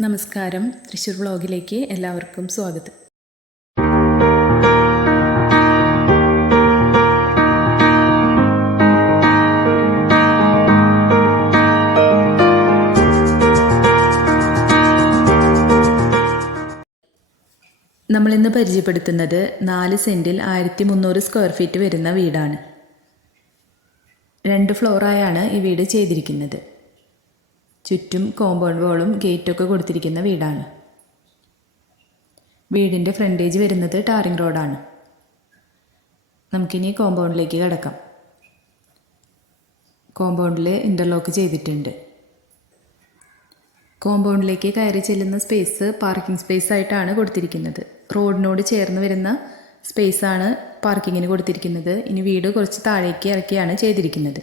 നമസ്കാരം. തൃശ്ശൂർ വ്ളോഗിലേക്ക് എല്ലാവർക്കും സ്വാഗതം. നമ്മളിന്ന് പരിചയപ്പെടുത്തുന്നത് നാല് സെന്റിൽ ആയിരത്തി മുന്നൂറ് സ്ക്വയർ ഫീറ്റ് വരുന്ന വീടാണ്. രണ്ട് ഫ്ലോറായാണ് ഈ വീട് ചെയ്തിരിക്കുന്നത്. ചുറ്റും കോമ്പൗണ്ട് വാളും ഗേറ്റൊക്കെ കൊടുത്തിരിക്കുന്ന വീടാണ്. വീടിന്റെ ഫ്രണ്ടേജ് വരുന്നത് ടാറിംഗ് റോഡാണ് നമുക്കിനി കോമ്പൗണ്ടിലേക്ക് കിടക്കാം. കോമ്പൗണ്ടിൽ ഇന്റർലോക്ക് ചെയ്തിട്ടുണ്ട്. കോമ്പൗണ്ടിലേക്ക് കയറി ചെല്ലുന്ന സ്പേസ് പാർക്കിംഗ് സ്പേസ് ആയിട്ടാണ് കൊടുത്തിരിക്കുന്നത്. റോഡിനോട് ചേർന്ന് വരുന്ന സ്പേസാണ് പാർക്കിങ്ങിന് കൊടുത്തിരിക്കുന്നത്. ഇനി വീട് കുറച്ച് താഴേക്ക് ഇറക്കിയാണ് ചെയ്തിരിക്കുന്നത്.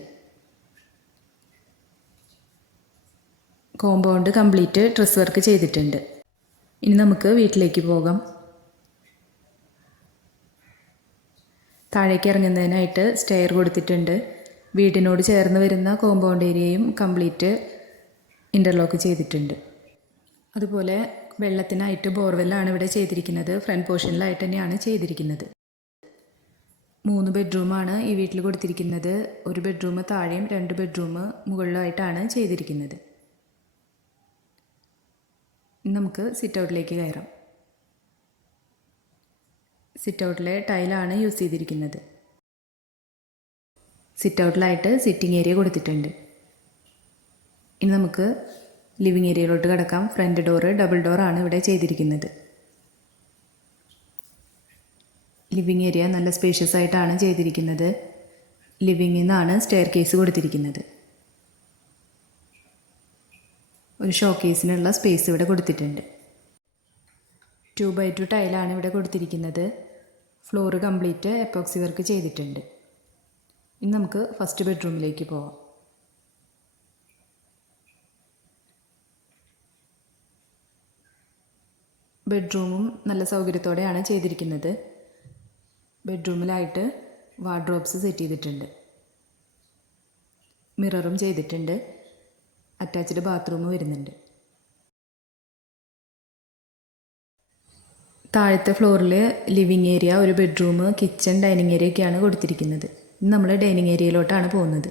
കോമ്പൗണ്ട് കംപ്ലീറ്റ് ഡ്രസ് വർക്ക് ചെയ്തിട്ടുണ്ട്. ഇനി നമുക്ക് വീട്ടിലേക്ക് പോകാം. താഴേക്ക് ഇറങ്ങുന്നതിനായിട്ട് സ്റ്റെയർ കൊടുത്തിട്ടുണ്ട്. വീടിനോട് ചേർന്ന് വരുന്ന കോമ്പൗണ്ട് ഏരിയയും കംപ്ലീറ്റ് ഇന്റർലോക്ക് ചെയ്തിട്ടുണ്ട്. അതുപോലെ വെള്ളത്തിനായിട്ട് ബോർവെല്ലാണ് ഇവിടെ ചെയ്തിരിക്കുന്നത്. ഫ്രണ്ട് പോർഷനിലായിട്ട് തന്നെയാണ് ചെയ്തിരിക്കുന്നത്. മൂന്ന് ബെഡ്റൂമാണ് ഈ വീട്ടിൽ കൊടുത്തിരിക്കുന്നത്. ഒരു ബെഡ്റൂം താഴെയും രണ്ട് ബെഡ്റൂം മുകളിലായിട്ടാണ് ചെയ്തിരിക്കുന്നത്. നമുക്ക് സിറ്റ് ഔട്ടിലേക്ക് കയറാം. സിറ്റ് ഔട്ടിലെ ടൈലാണ് യൂസ് ചെയ്തിരിക്കുന്നത്. സിറ്റ് ഔട്ടിലായിട്ട് സിറ്റിംഗ് ഏരിയ കൊടുത്തിട്ടുണ്ട്. ഇനി നമുക്ക് ലിവിങ് ഏരിയയിലോട്ട് കിടക്കാം. ഫ്രണ്ട് ഡോറ് ഡബിൾ ഡോറാണ് ഇവിടെ ചെയ്തിരിക്കുന്നത്. ലിവിങ് ഏരിയ നല്ല സ്പേഷ്യസ് ആയിട്ടാണ് ചെയ്തിരിക്കുന്നത്. ലിവിങ്ങിൽ നിന്നാണ് സ്റ്റെയർ കേസ് കൊടുത്തിരിക്കുന്നത്. ഒരു ഷോക്കേസിനുള്ള സ്പേസ് ഇവിടെ കൊടുത്തിട്ടുണ്ട്. ടു ബൈ ടു ടൈലാണ് ഇവിടെ കൊടുത്തിരിക്കുന്നത്. ഫ്ലോർ കംപ്ലീറ്റ് എപ്പോക്സി വർക്ക് ചെയ്തിട്ടുണ്ട്. ഇനി നമുക്ക് ഫസ്റ്റ് ബെഡ്റൂമിലേക്ക് പോവാം. ബെഡ്റൂമും നല്ല സൗകര്യത്തോടെയാണ് ചെയ്തിരിക്കുന്നത്. ബെഡ്റൂമിലായിട്ട് വാർഡ്രോബ്സ് സെറ്റ് ചെയ്തിട്ടുണ്ട്. മിററും ചെയ്തിട്ടുണ്ട്. അറ്റാച്ച്ഡ് ബാത്റൂം വരുന്നുണ്ട്. താഴത്തെ ഫ്ലോറിൽ ലിവിങ് ഏരിയ ഒരു ബെഡ്റൂം കിച്ചൺ ഡൈനിങ് ഏരിയ ഒക്കെയാണ് കൊടുത്തിരിക്കുന്നത്. നമ്മൾ ഡൈനിങ് ഏരിയയിലോട്ടാണ് പോകുന്നത്.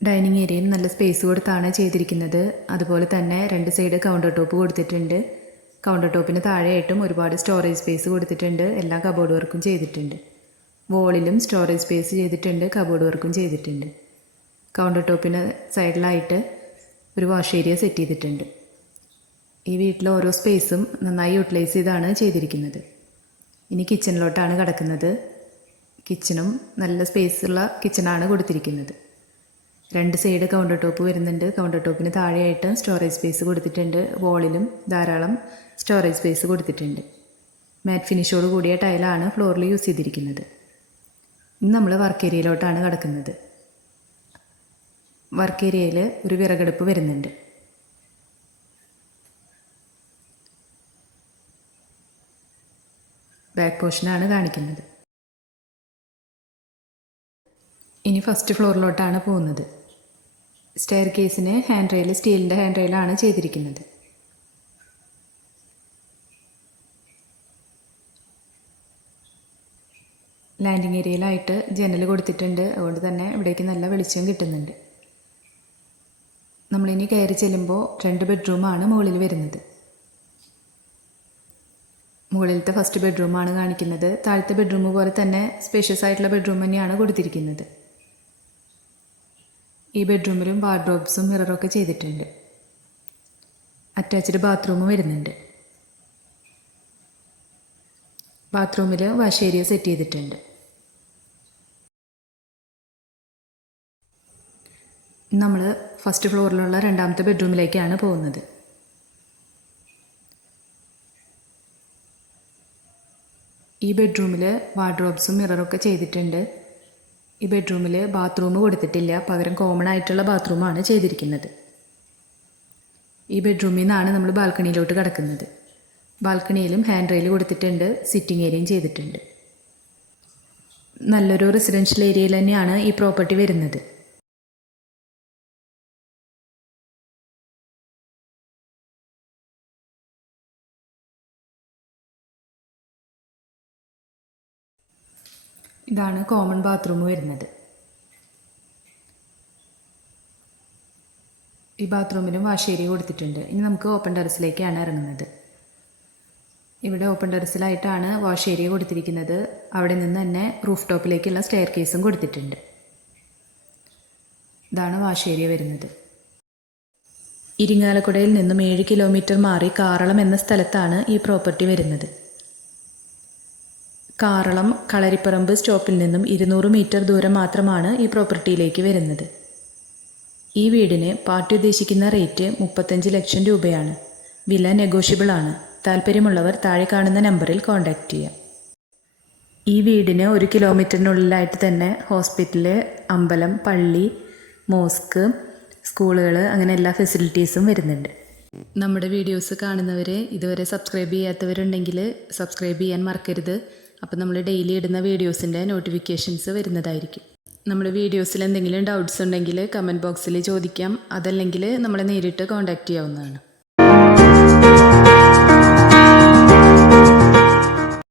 ഡൈനിങ് ഏരിയയിൽ നല്ല സ്പേസ് കൊടുത്താണ് ചെയ്തിരിക്കുന്നത്. അതുപോലെ തന്നെ രണ്ട് സൈഡ് കൗണ്ടർ ടോപ്പ് കൊടുത്തിട്ടുണ്ട്. കൗണ്ടർ ടോപ്പിന് താഴെയായിട്ടും ഒരുപാട് സ്റ്റോറേജ് സ്പേസ് കൊടുത്തിട്ടുണ്ട്. എല്ലാ കബോർഡ് വർക്കും ചെയ്തിട്ടുണ്ട്. വോളിലും സ്റ്റോറേജ് സ്പേസ് ചെയ്തിട്ടുണ്ട് കബോർഡ് വർക്കും ചെയ്തിട്ടുണ്ട്. കൗണ്ടർ ടോപ്പിന് സൈഡിലായിട്ട് ഒരു വാഷ് ഏരിയ സെറ്റ് ചെയ്തിട്ടുണ്ട്. ഈ വീട്ടിലെ ഓരോ സ്പേസും നന്നായി യൂട്ടിലൈസ് ചെയ്താണ് ചെയ്തിരിക്കുന്നത്. ഇനി കിച്ചണിലോട്ടാണ് കിടക്കുന്നത്. കിച്ചണും നല്ല സ്പേസുള്ള കിച്ചണാണ് കൊടുത്തിരിക്കുന്നത്. രണ്ട് സൈഡ് കൗണ്ടർ ടോപ്പ് വരുന്നുണ്ട്. കൗണ്ടർ ടോപ്പിന് താഴെയായിട്ട് സ്റ്റോറേജ് സ്പേസ് കൊടുത്തിട്ടുണ്ട്. വോളിലും ധാരാളം സ്റ്റോറേജ് സ്പേസ് കൊടുത്തിട്ടുണ്ട്. മാറ്റ് ഫിനിഷോട് കൂടിയ ടൈലാണ് ഫ്ലോറിൽ യൂസ് ചെയ്തിരിക്കുന്നത്. ഇന്ന് നമ്മൾ വർക്ക് ഏരിയയിലോട്ടാണ് കിടക്കുന്നത്. വർക്ക് ഏരിയയിൽ ഒരു വിറകടുപ്പ് വരുന്നുണ്ട്. ബാക്ക് പോർഷനാണ് കാണിക്കുന്നത്. ഇനി ഫസ്റ്റ് ഫ്ലോറിലോട്ടാണ് പോകുന്നത്. സ്റ്റെയർ കേസിന് ഹാൻഡ് റെയിൽ സ്റ്റീലിന്റെ ഹാൻഡ് റെയിലാണ് ചെയ്തിരിക്കുന്നത്. ലാൻഡിങ് ഏരിയയിലായിട്ട് ജനൽ കൊടുത്തിട്ടുണ്ട്. അതുകൊണ്ട് തന്നെ ഇവിടേക്ക് നല്ല വെളിച്ചം കിട്ടുന്നുണ്ട്. നമ്മളിനി കയറി ചെല്ലുമ്പോൾ രണ്ട് ബെഡ്റൂമാണ് മുകളിൽ വരുന്നത്. മുകളിലത്തെ ഫസ്റ്റ് ബെഡ്റൂമാണ് കാണിക്കുന്നത്. താഴത്തെ ബെഡ്റൂം പോലെ തന്നെ സ്പേഷ്യസ് ആയിട്ടുള്ള ബെഡ്റൂം തന്നെയാണ് കൊടുത്തിരിക്കുന്നത്. ഈ ബെഡ്റൂമിലും വാർഡ്രോബ്സും മിററൊക്കെ ചെയ്തിട്ടുണ്ട്. അറ്റാച്ച്ഡ് ബാത്റൂം വരുന്നുണ്ട്. ബാത്റൂമിൽ വാഷ് ഏരിയ സെറ്റ് ചെയ്തിട്ടുണ്ട്. നമ്മൾ ഫസ്റ്റ് ഫ്ലോറിലുള്ള രണ്ടാമത്തെ ബെഡ്റൂമിലേക്കാണ് പോകുന്നത്. ഈ ബെഡ്റൂമിൽ വാർഡ്രോബ്സും മിററൊക്കെ ചെയ്തിട്ടുണ്ട്. ഈ ബെഡ്റൂമിൽ ബാത്റൂം കൊടുത്തിട്ടില്ല. പകരം കോമൺ ആയിട്ടുള്ള ബാത്റൂമാണ് ചെയ്തിരിക്കുന്നത്. ഈ ബെഡ്റൂമിൽ നിന്നാണ് നമ്മൾ ബാൽക്കണിയിലോട്ട് കിടക്കുന്നത്. ബാൽക്കണിയിലും ഹാൻഡ് റെയിൽ കൊടുത്തിട്ടുണ്ട്. സിറ്റിംഗ് ഏരിയയും ചെയ്തിട്ടുണ്ട്. നല്ലൊരു റെസിഡൻഷ്യൽ ഏരിയയിൽ തന്നെയാണ് ഈ പ്രോപ്പർട്ടി വരുന്നത്. ഇതാണ് കോമൺ ബാത്റൂം വരുന്നത്. ഈ ബാത്റൂമിലും വാഷ് ഏരിയ കൊടുത്തിട്ടുണ്ട്. ഇനി നമുക്ക് ഓപ്പൺ ടെറസിലേക്കാണ് ഇറങ്ങുന്നത്. ഇവിടെ ഓപ്പൺ ടെറസിലായിട്ടാണ് വാഷ് ഏരിയ കൊടുത്തിരിക്കുന്നത്. അവിടെ നിന്ന് തന്നെ റൂഫ് ടോപ്പിലേക്കുള്ള സ്റ്റെയർ കേസും കൊടുത്തിട്ടുണ്ട്. ഇതാണ് വാഷ് ഏരിയ വരുന്നത്. ഇരിങ്ങാലക്കുടയിൽ നിന്നും ഏഴ് കിലോമീറ്റർ മാറി കാറളം എന്ന സ്ഥലത്താണ് ഈ പ്രോപ്പർട്ടി വരുന്നത്. കാറളം കളരിപ്പറമ്പ് സ്റ്റോപ്പിൽ നിന്നും ഇരുന്നൂറ് മീറ്റർ ദൂരം മാത്രമാണ് ഈ പ്രോപ്പർട്ടിയിലേക്ക് വരുന്നത്. ഈ വീടിന് പാർട്ടി ഉദ്ദേശിക്കുന്ന റേറ്റ് മുപ്പത്തഞ്ച് ലക്ഷം രൂപയാണ്. വില നെഗോഷ്യബിൾ ആണ്. താല്പര്യമുള്ളവർ താഴെ കാണുന്ന നമ്പറിൽ കോൺടാക്റ്റ് ചെയ്യാം. ഈ വീടിന് ഒരു കിലോമീറ്ററിനുള്ളിലായിട്ട് തന്നെ ഹോസ്പിറ്റൽ അമ്പലം പള്ളി മോസ്ക് സ്കൂളുകൾ അങ്ങനെ എല്ലാ ഫെസിലിറ്റീസും വരുന്നുണ്ട്. നമ്മുടെ വീഡിയോസ് കാണുന്നവർ ഇതുവരെ സബ്സ്ക്രൈബ് ചെയ്യാത്തവരുണ്ടെങ്കിൽ സബ്സ്ക്രൈബ് ചെയ്യാൻ മറക്കരുത്. അപ്പോൾ നമ്മൾ ഡെയിലി ഇടുന്ന വീഡിയോസിന്റെ നോട്ടിഫിക്കേഷൻസ് വരുന്നതായിരിക്കും. നമ്മുടെ വീഡിയോസിൽ എന്തെങ്കിലും ഡൗട്ട്സ് ഉണ്ടെങ്കിൽ കമന്റ് ബോക്സിൽ ചോദിക്കാം. അതല്ലെങ്കിൽ നമ്മളെ നേരിട്ട് കോൺടാക്റ്റ് ചെയ്യാവുന്നതാണ്.